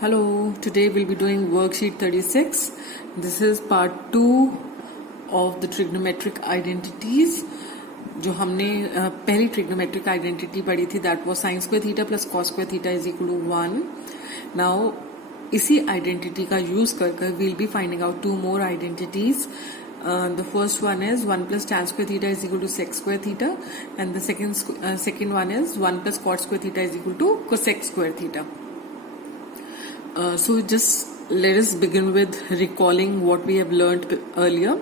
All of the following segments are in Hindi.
Hello, today we'll be doing worksheet 36. This is part 2 of the trigonometric identities. जो हमने पहली trigonometric identity पढ़ी थी, that was sin square theta plus cos square theta is equal to 1. Now इसी identity का use कर we'll be finding out two more identities. The first one is 1 plus tan square theta is equal to sec square theta, and the second one is 1 plus cot square theta is equal to cosec square theta. So just let us begin with recalling what we have learned earlier.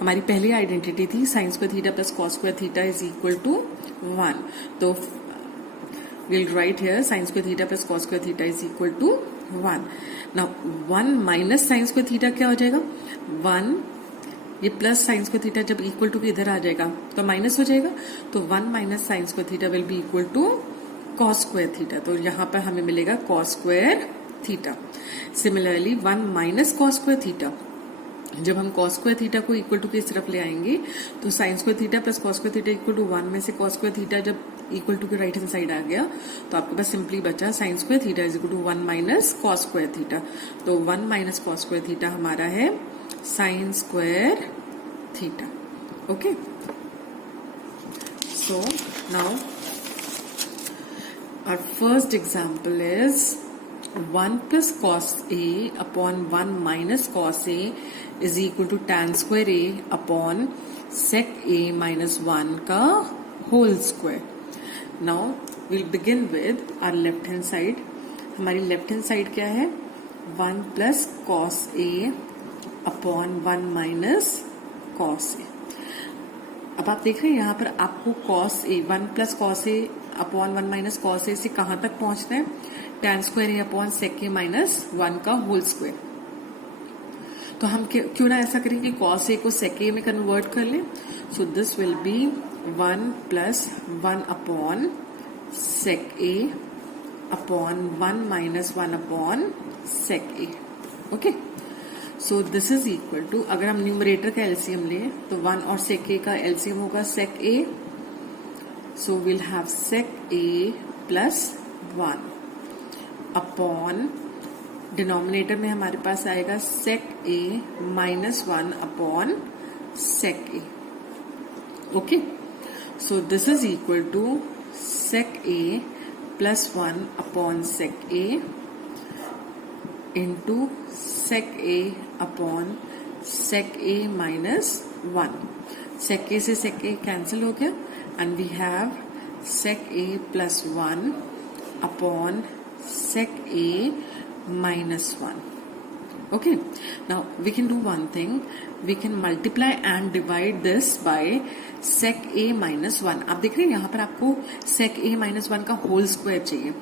हमारी पहली आइडेंटिटी थी sin square theta plus cos square theta is equal to 1. तो we'll write here sin square theta plus cos square theta is equal to 1. Now 1 minus sin square theta क्या हो जाएगा? 1 ये प्लस साइन स्क्वायर थीटा जब इक्वल टू इधर आ जाएगा तो माइनस हो जाएगा, तो 1 minus sine square theta will be equal to cos square theta. तो यहाँ पर हमें मिलेगा cos square theta. Similarly 1 minus cos square theta, जब हम कॉस स्क्वायर थीटा को इक्वल टू की तरफ ले आएंगे तो sine square theta plus cos square theta equal to 1 में से कॉस स्क्वायर थीटा जब इक्वल टू के राइट हैंड साइड आ गया तो आपके पास सिंपली बचा sine square theta is equal to 1 minus cos square theta. तो 1 माइनस कॉस स्क्वायर थीटा हमारा है sine square theta. Okay, so now our first example is 1 plus cos A upon 1 minus cos A is equal to tan square A upon sec A minus 1 का whole square. Now we'll begin with our left hand side. हमारी left hand side क्या है? 1 plus cos A upon 1 minus cos A. अब आप देख रहे हैं यहाँ पर आपको cos A 1 plus cos A upon 1 minus cos a से कहां तक पहुंचना है? tan square a upon sec a minus 1 का होल स्क्वायर. तो हम क्यों ना ऐसा करें कि cos ए को सेक ए में कन्वर्ट कर लें. So this will be 1 plus 1 upon sec a upon 1 minus 1 upon sec a. Okay, so this is equal to, अगर हम न्यूमरेटर का एलसीएम लें तो 1 और सेक ए का एलसीएम होगा सेक ए. So we'll have sec A plus 1 upon denominator में हमारे पास आएगा sec A minus 1 upon sec A. Okay, so this is equal to sec A plus 1 upon sec A into sec A upon sec A minus 1. sec A से sec A कैंसिल हो गया and we have sec A plus 1 upon sec A minus 1. Okay, now we can do one thing. We can multiply and divide this by sec A minus 1. आप देख रहे हैं यहाँ पर आपको sec A minus 1 का होल स्क्वायर चाहिए.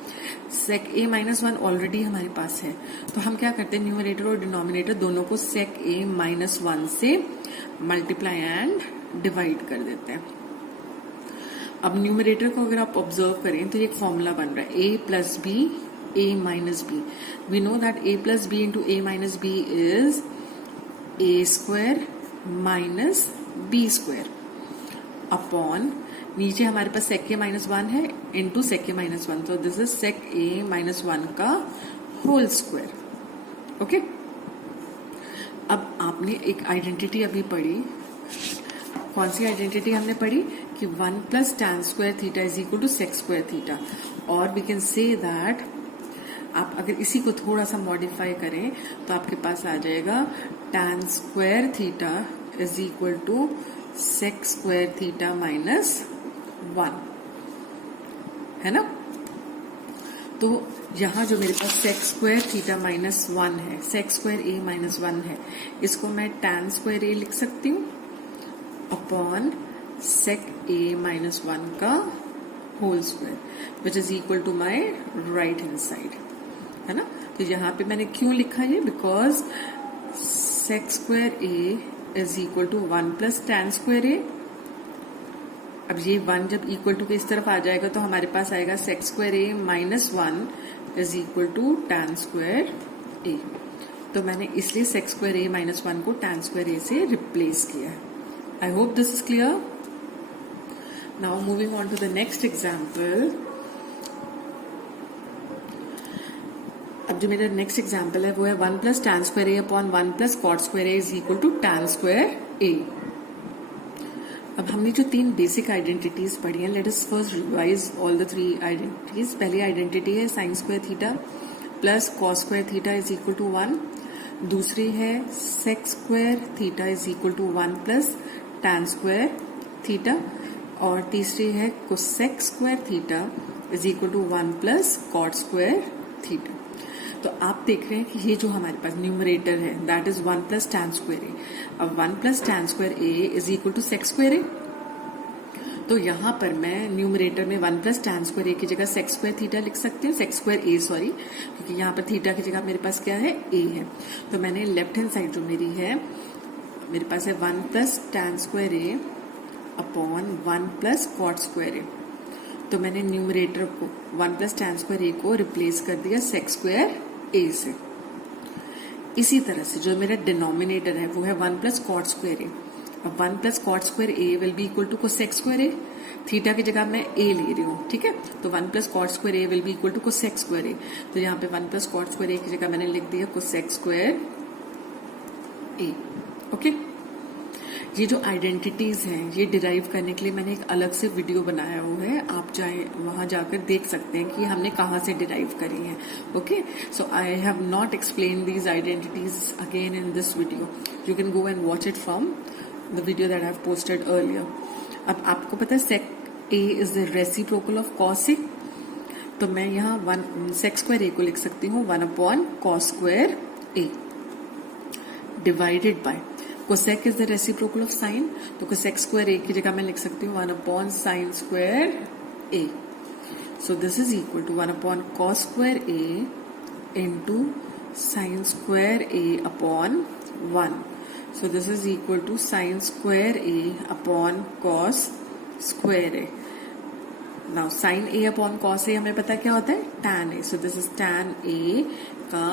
sec A minus 1 ऑलरेडी हमारे पास है, तो हम क्या करते हैं, न्यूमरेटर और डिनोमिनेटर दोनों को sec A minus 1 से मल्टीप्लाई एंड डिवाइड कर देते हैं. अब न्यूमरेटर को अगर आप ऑब्जर्व करें तो एक फॉर्मूला बन रहा है a plus b a minus b. We know that a plus b into a minus b is a square minus B square upon नीचे हमारे पास sec a माइनस 1 है इंटू sec a माइनस 1. तो this is sec a minus 1 का होल स्क्वायर. ओके, अब आपने एक आइडेंटिटी अभी पढ़ी. कौन सी आइडेंटिटी हमने पढ़ी कि 1 plus tan square theta is equal to sec square theta. और वी कैन से दैट आप अगर इसी को थोड़ा सा मॉडिफाई करें तो आपके पास आ जाएगा tan square theta is equal to sec square theta minus 1, है ना. तो यहाँ जो मेरे पास sec स्क्वायर थीटा माइनस 1 है, sec स्क्वायर a माइनस 1 है, इसको मैं tan स्क्वायर a लिख सकती हूँ अपॉन sec a minus 1 का whole square which is equal to my right hand side, है ना. तो यहाँ पे मैंने क्यों लिखा है, because sec square a is equal to 1 plus tan square a. अब ये 1 जब इक्वल टू के इस तरफ आ जाएगा तो हमारे पास आएगा sec square a minus 1 is equal to tan square a. तो मैंने इसलिए sec स्क्वायर a माइनस 1 को tan स्क्वायर a से रिप्लेस किया है. I hope this is clear. Now moving on to the next example. अब जो मेरा नेक्स्ट एग्जाम्पल है वो है 1 plus tan square a upon 1 plus cot square A is equal to tan square a. अब हमने जो 3 बेसिक आइडेंटिटीज पढ़ी हैं, let us first revise all the 3 identities. पहली आइडेंटिटी है sine square theta plus cos square theta is equal to 1। दूसरी है sec square theta is equal to 1 plus tan square theta. और तीसरी है cosec square theta is equal to 1 plus cot square theta. तो आप देख रहे हैं कि ये जो हमारे पास न्यूमरेटर है that is 1 plus tan square a. अब 1 plus tan square A is equal to sec square a. तो यहां पर मैं न्यूमरेटर में 1 प्लस टैन स्क्वायर ए की जगह सेक स्क्वायर थीटा लिख सकती हूँ, सेक स्क्वायर ए सॉरी, क्योंकि यहाँ पर थीटा की जगह मेरे पास क्या है, ए है। तो मैंने लेफ्ट हैंड साइड जो मेरी है, मेरे पास है 1 plus tan square a upon 1 plus cot square a. तो मैंने न्यूमरेटर को 1 प्लस टैन स्क्वायर ए को रिप्लेस कर दिया सेक स्क्वायर ए से। इसी तरह से जो मेरा डिनोमिनेटर है वो है 1 प्लस कॉट स्क्वायर ए। अब 1 plus cot square a will be equal to cosec square a. Theta की जगह मैं ए ले रही हूँ, ठीक है। तो 1 plus cot square a will be equal to cosec square a. तो यहाँ पे 1 प्लस कॉट स्क्वायर ए की जगह मैंने लिख दिया कोसेक स्क्वायर ए। ओके, ये जो आइडेंटिटीज हैं ये डिराइव करने के लिए मैंने एक अलग से वीडियो बनाया हुआ है, आप चाहे वहां जाकर देख सकते हैं कि हमने कहाँ से डिराइव करी है। Okay, so I have not explain these identities again in this video, you can go and watch it from the video that I have posted earlier. अब आपको पता है sec a is the reciprocal of cos a. तो मैं यहाँ 1 सेक स्क्वायर ए को लिख सकती हूँ 1 upon cos square a divided by cosec is the reciprocal of sine. तो कोसेक स्क्वायर ए की जगह मैं लिख सकती हूँ 1 upon sine square a. So this is equal to 1 upon cos square a into sine square a upon 1। So this is equal to sine square a upon cos square a. Now sine a upon cos a हमें पता क्या होता है, tan a. So this is tan a का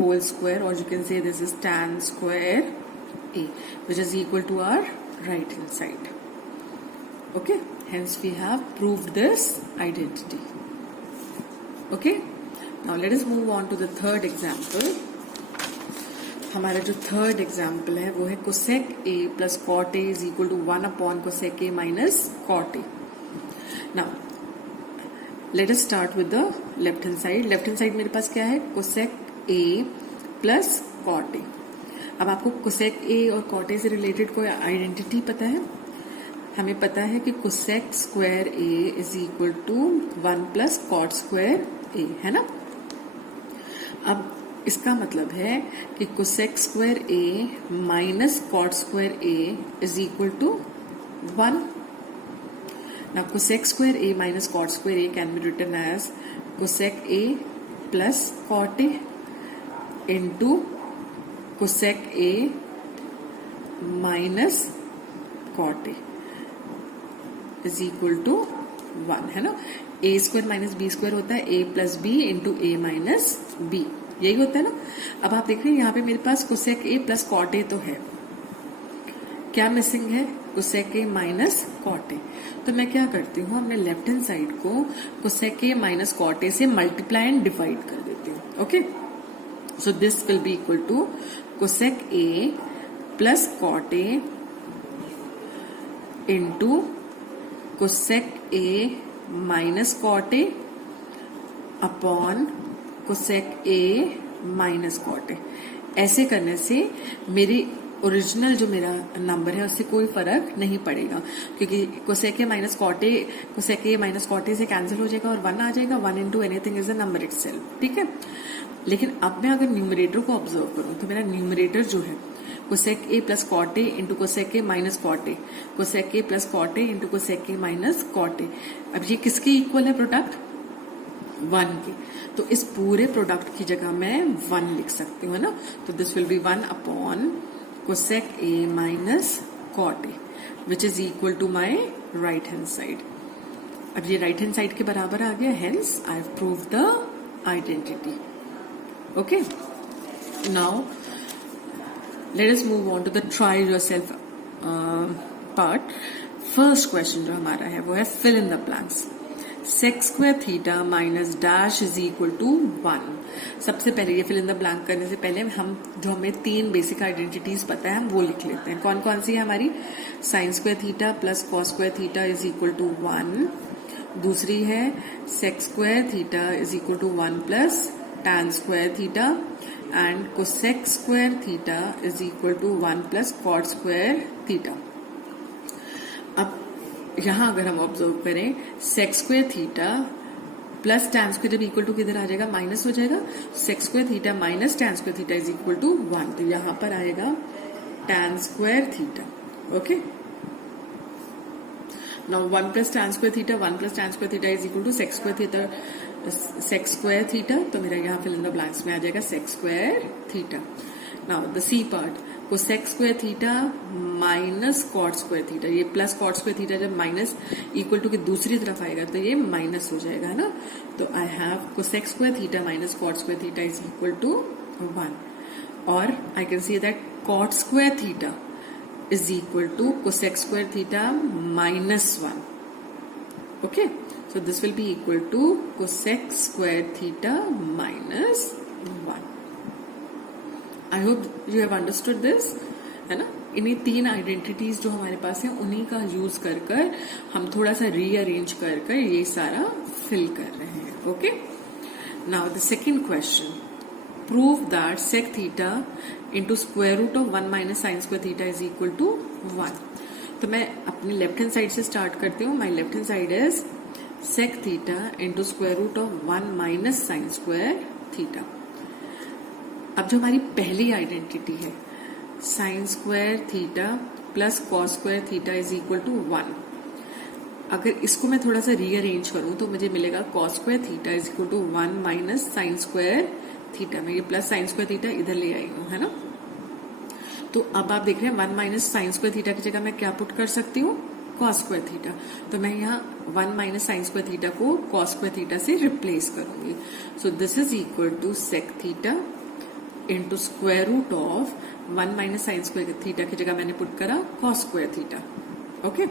होल स्क्वायर, और you can say this is tan square a, which is equal to our right hand side. Okay, hence we have proved this identity. Okay, now let us move on to the third example. हमारा जो थर्ड एग्जाम्पल है वो है cosec a plus cot a is equal to 1 upon cosec a minus cot a. Now let us start with the left hand side. Left hand side मेरे पास क्या है, cosec a plus cot a। अब आपको कोसेक ए और कॉट ए से रिलेटेड कोई आइडेंटिटी पता है? हमें पता है कि cosec square A is equal to 1 plus cot square A, है ना। अब इसका मतलब है कि cosec square A minus cot square A is equal to 1। Now cosec square A minus cot square A can be written as cosec A plus cot A into cosec A minus cot A is equal to 1, है ना। A square minus B square होता है ए प्लस बी इंटू ए माइनस बी, यही होता है ना। अब आप देख रहे हैं यहाँ पे मेरे पास cosec A plus cot A तो है, क्या मिसिंग है, cosec A minus cot A. तो मैं क्या करती हूँ, अपने लेफ्ट हैंड साइड को कोसेक ए माइनस कॉट ए से मल्टीप्लाई एंड डिवाइड कर देती हूँ। Okay, so this will be equal to cosec A plus cot A into cosec A minus cot A upon cosec A minus cot A। ऐसे करने से मेरी ओरिजिनल जो मेरा नंबर है उससे कोई फर्क नहीं पड़ेगा, क्योंकि cosec A minus cot a cosec A minus cot ए से कैंसिल हो जाएगा और 1 आ जाएगा। 1 into anything is a number itself, ठीक है। लेकिन अब मैं अगर न्यूमरेटर को ऑब्जर्व करूं तो मेरा न्यूमरेटर जो है cosec A plus cot A into cosec A minus cot a, cosec A plus cot A into cosec A minus cot a. अब ये किसके इक्वल है प्रोडक्ट, 1 के। तो इस पूरे प्रोडक्ट की जगह मैं 1 लिख सकती हूँ, है ना। तो this will be 1 upon cosec A minus cot a which is equal to my right hand side. अब ये राइट हैंड साइड के बराबर आ गया, hence I have proved the identity. Okay, now let us move on to the try yourself part. First question जो हमारा है वो है fill in the blanks. sec square theta minus dash is equal to 1. सबसे पहले ये फिल इन द ब्लैंक करने से पहले हम जो हमें तीन बेसिक आइडेंटिटीज पता है हम वो लिख लेते हैं. कौन कौन सी है हमारी? Sine square theta plus cos square theta is equal to 1. दूसरी है sec square theta is equal to 1 plus tan square theta and cosec square theta is equal to 1 plus cot square theta. अब यहां अगर हम ऑब्जर्व करें sec square theta plus tan square जब इक्वल टू किधर आ जाएगा? माइनस हो जाएगा. Sec square theta minus tan square theta is equal to 1. तो यहां पर आएगा tan square theta. Okay, now 1 plus tan square theta 1 plus tan square theta is equal to sec square theta. Sec square theta तो मेरा यहाँ फिल इन द ब्लैंक्स में आ जाएगा sec square theta. Now the C part को सेक square theta minus cot square theta. ये प्लस कॉट स्क्वायर थीटा जब माइनस इक्वल टू की दूसरी तरफ आएगा तो ये माइनस हो जाएगा, है ना. तो आई हैव को सेक square theta minus cot square theta is equal to 1. और I can see that cot square theta is equal to cosec square theta minus 1. Okay, so this will be equal to cosec square theta minus 1. I hope you have understood this, है ना. इन्हीं तीन आइडेंटिटीज जो हमारे पास है उन्हीं का यूज कर कर हम थोड़ा सा रीअरेंज कर कर ये सारा फिल कर रहे हैं. Okay, now the second question, prove that sec theta into square root of 1 minus sin square theta is equal to 1. तो मैं अपनी लेफ्ट हैंड साइड से स्टार्ट करती हूँ. My left hand side is sec theta into square root of 1 minus sine square theta. अब जो हमारी पहली आइडेंटिटी है sine square theta plus cos square theta is equal to 1. अगर इसको मैं थोड़ा सा रीअरेंज करूं तो मुझे मिलेगा cos square theta is equal to 1 minus sine square theta. मैं ये प्लस साइन स्क्वायर थीटा इधर ले आई हूं, है ना. तो अब आप देख रहे हैं 1 माइनस साइन स्क्वायर थीटा की जगह मैं क्या पुट कर सकती हूँ? Cos square theta. तो मैं यहाँ 1 माइनस साइन स्क्वायर थीटा को कॉस स्क्वायर थीटा से रिप्लेस करूंगी. So this is equal to sec theta into square root of 1 minus sine square theta की जगह मैंने पुट करा cos square theta. Okay,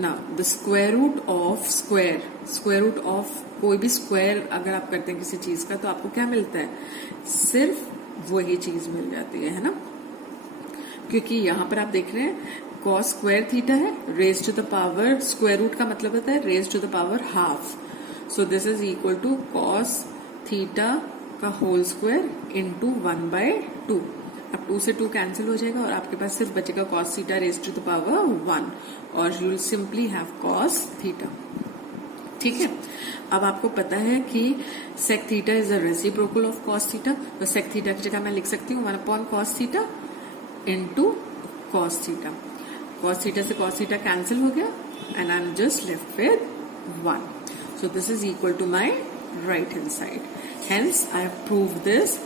now the square root of square root of कोई भी स्क्वायर अगर आप करते हैं किसी चीज का तो आपको क्या मिलता है? सिर्फ वही चीज मिल जाती है ना. क्योंकि यहां पर आप देख रहे हैं कॉस स्क्वायर थीटा है raise to the power, square root का मतलब होता है raise to the power half. So this is equal to cos theta का होल स्क्वायर इंटू 1/2. अब 2 से 2 कैंसिल हो जाएगा और आपके पास सिर्फ बचेगा cos theta raise to the power 1 और you will simply have cos theta. ठीक है, अब आपको पता है कि sec theta is the reciprocal of cos theta. तो सेक थीटा की जगह मैं लिख सकती हूँ 1/cos theta into cos theta. Cos theta से कॉस थीटा कैंसिल हो गया and I am just left with 1. So this is equal to my right hand side. Hence I have proved this.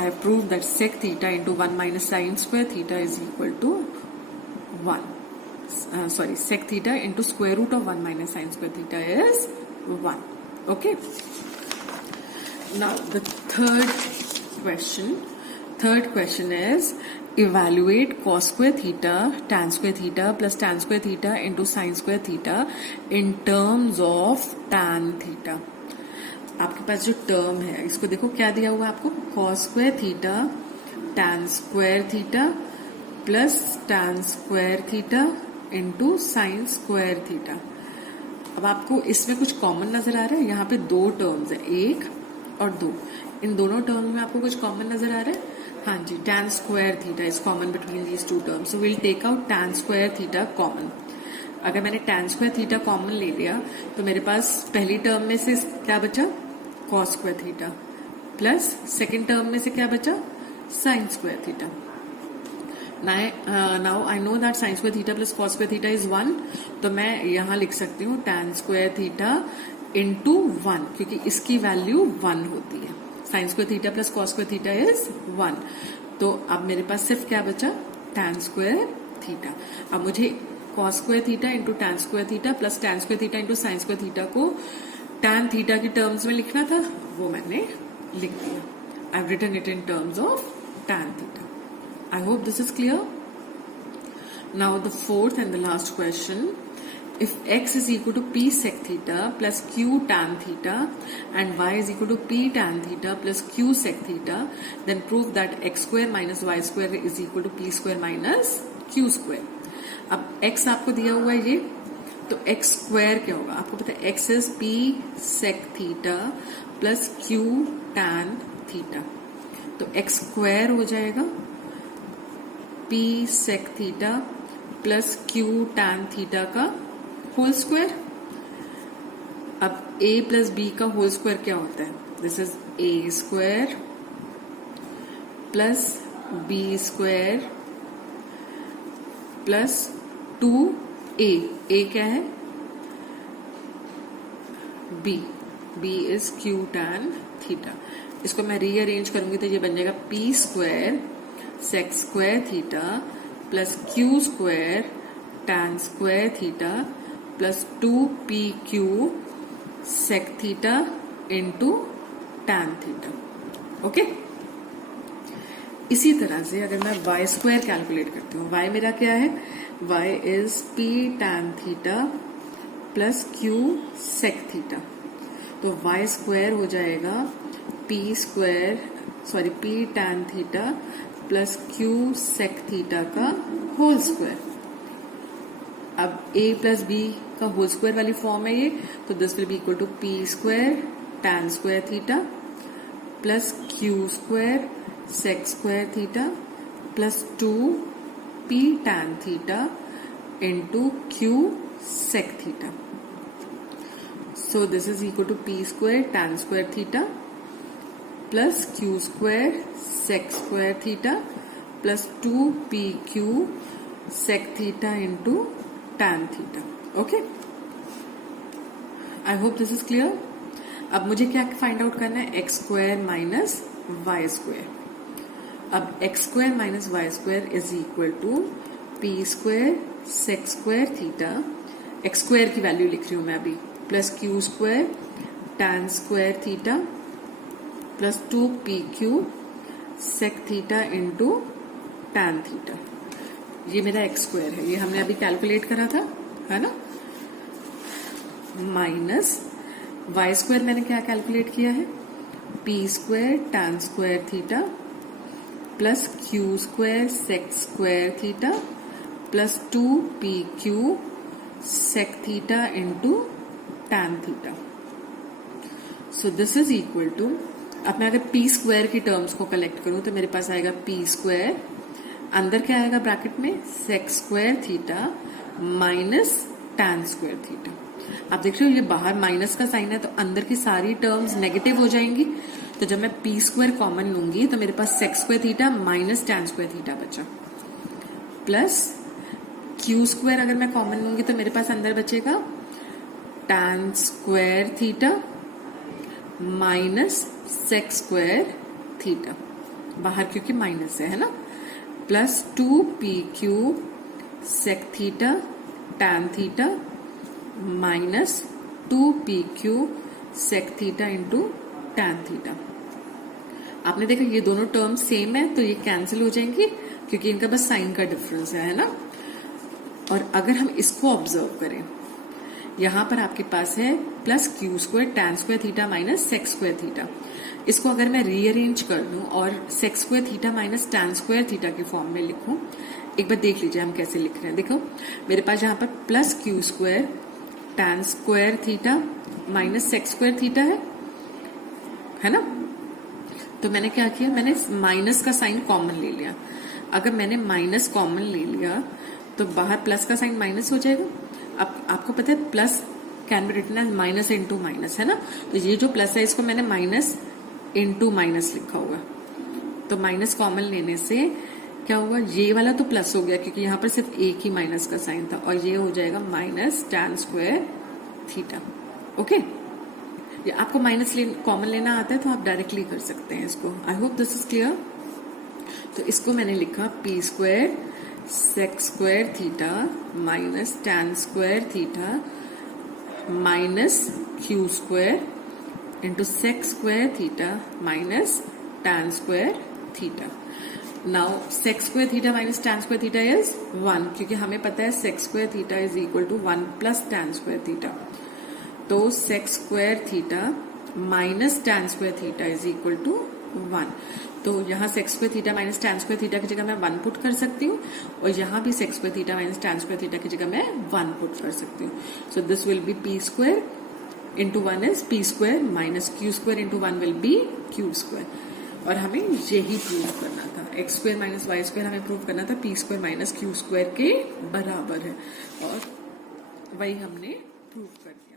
I have proved that sec theta into 1 minus sin square theta is equal to 1. Sec theta into square root of 1 minus sin square theta is 1. Okay. Now the third question is evaluate cos square theta tan square theta plus tan square theta into sin square theta in terms of tan theta. आपके पास जो टर्म है इसको देखो क्या दिया हुआ है आपको? Cos square theta tan square theta plus tan square theta into sine square theta. अब आपको इसमें कुछ कॉमन नजर आ रहा है? यहाँ पे 2 टर्म्स है, 1 और 2. इन दोनों टर्म में आपको कुछ कॉमन नजर आ रहा है? हाँ जी, tan square theta is common between these 2 terms. So will take out tan square theta common. अगर मैंने टैन स्क्वायर थीटा कॉमन ले लिया तो मेरे पास पहली टर्म में से क्या बचा? Cos square theta plus second term में से क्या बचा? Sine square theta. Now I know that sine square theta plus cos square theta is 1. तो मैं यहां लिख सकती हूँ टैन स्क्वायर थीटा इंटू 1 क्योंकि इसकी वैल्यू 1 होती है. Sine square theta plus cos square theta is 1. तो अब मेरे पास सिर्फ क्या बचा? Tan square theta. अब मुझे cos square theta into tan square theta plus tan square theta into sine square theta को टैन थीटा की टर्म्स में लिखना था, वो मैंने लिख दिया. I have written it in terms of tan theta. I hope this is clear. Now the fourth and the last question if x is equal to p sec theta plus q tan theta and y is equal to p tan theta plus q sec theta, then prove that x square minus y square is equal to p square minus q square. अब x आपको दिया हुआ है ये, तो x स्क्वायर क्या होगा? आपको पता है x is p sec theta plus q tan theta, तो x स्क्वायर हो जाएगा p sec theta plus q tan theta का होल स्क्वायर. अब a प्लस बी का होल स्क्वायर क्या होता है? This is a square plus b square plus 2a. a क्या है? b. b is q tan theta. इसको मैं रीअरेंज करूंगी तो ये बन जाएगा p square sec square theta plus q square tan square theta plus 2pq sec theta into tan theta. Okay, इसी तरह से अगर मैं y स्क्वायर कैलकुलेट करती हूँ, y मेरा क्या है? y is p tan theta plus q sec theta, तो y स्क्वायर हो जाएगा p tan theta plus q sec theta का होल स्क्वायर. अब a प्लस बी का होल स्क्वायर वाली फॉर्म है ये, तो this will be equal to p square tan square theta plus q square sec square theta plus 2p tan theta into q sec theta. So this is equal to p square tan square theta plus q square sec square theta plus 2pq sec theta into tan theta. Okay, I hope this is clear. अब मुझे क्या फाइंड आउट करना है? X square minus Y square. अब X square minus Y square is equal to P square sec square theta, X square की वैल्यू लिख रही हूं मैं अभी, plus Q square tan square theta plus 2pq sec theta into tan theta. ये मेरा एक्स स्क्वायर है, ये हमने अभी कैलकुलेट करा था, है ना. माइनस वाई स्क्वायर मैंने क्या कैलकुलेट किया है? P square tan square theta plus Q square sec square theta plus 2pq sec theta into tan theta. So this is equal to, अब मैं अगर पी स्क्वायर की टर्म्स को कलेक्ट करूं तो मेरे पास आएगा पी स्क्वायर, अंदर क्या आएगा ब्रैकेट में? Sec square theta minus tan square theta. आप देख रहे हो ये बाहर माइनस का साइन है तो अंदर की सारी टर्म्स नेगेटिव हो जाएंगी, तो जब मैं पी स्क्वायर कॉमन लूंगी तो मेरे पास sec square theta minus tan square theta बचा, प्लस क्यू स्क्वायर अगर मैं कॉमन लूंगी तो मेरे पास अंदर बचेगा tan square theta minus sec square theta, बाहर क्योंकि माइनस है ना, plus 2pq sec theta tan theta minus 2pq sec theta into tan theta. आपने देखा ये दोनों टर्म सेम है तो ये कैंसिल हो जाएंगी क्योंकि इनका बस साइन का डिफरेंस है ना. और अगर हम इसको ऑब्जर्व करें, यहां पर आपके पास है plus Q square tan square theta minus sec square theta. इसको अगर मैं रीअरेंज कर लूं और sec square theta minus tan square theta के फॉर्म में लिखूं, एक बार देख लीजिए हम कैसे लिख रहे हैं. देखो मेरे पास यहाँ पर plus Q square tan square theta minus sec square theta है ना. तो मैंने क्या किया? मैंने माइनस का साइन कॉमन ले लिया. अगर मैंने माइनस कॉमन ले लिया तो बाहर प्लस का साइन माइनस हो जाएगा. अब आपको पता है plus can be written as minus into minus, है ना. तो ये जो प्लस है इसको मैंने माइनस इंटू माइनस लिखा हुआ, तो माइनस कॉमन लेने से क्या हुआ? ये वाला तो प्लस हो गया क्योंकि यहाँ पर सिर्फ एक ही माइनस का साइन था, और ये हो जाएगा minus tan square theta. Okay, ये आपको माइनस कॉमन लेना आता है तो आप डायरेक्टली कर सकते हैं इसको. I hope this is clear. तो इसको मैंने लिखा P square sec square theta minus tan square theta minus Q square into sec square theta minus tan square theta. Now sec square theta minus tan square theta is 1, क्योंकि हमें पता है sec square theta is equal to 1 plus tan square theta. तो sec square theta minus tan square theta is equal to 1। तो यहाँ sec square theta minus tan square theta की जगह मैं 1 पुट कर सकती हूँ, और यहाँ भी sec square theta minus tan square theta की जगह मैं 1 पुट कर सकती हूँ। So this will be P square into 1 is P square minus Q square into 1 will be Q square. और हमें यही प्रूव करना था, X square minus Y square हमें प्रूव करना था P square minus Q square के बराबर है, और वही हमने प्रूव कर दिया।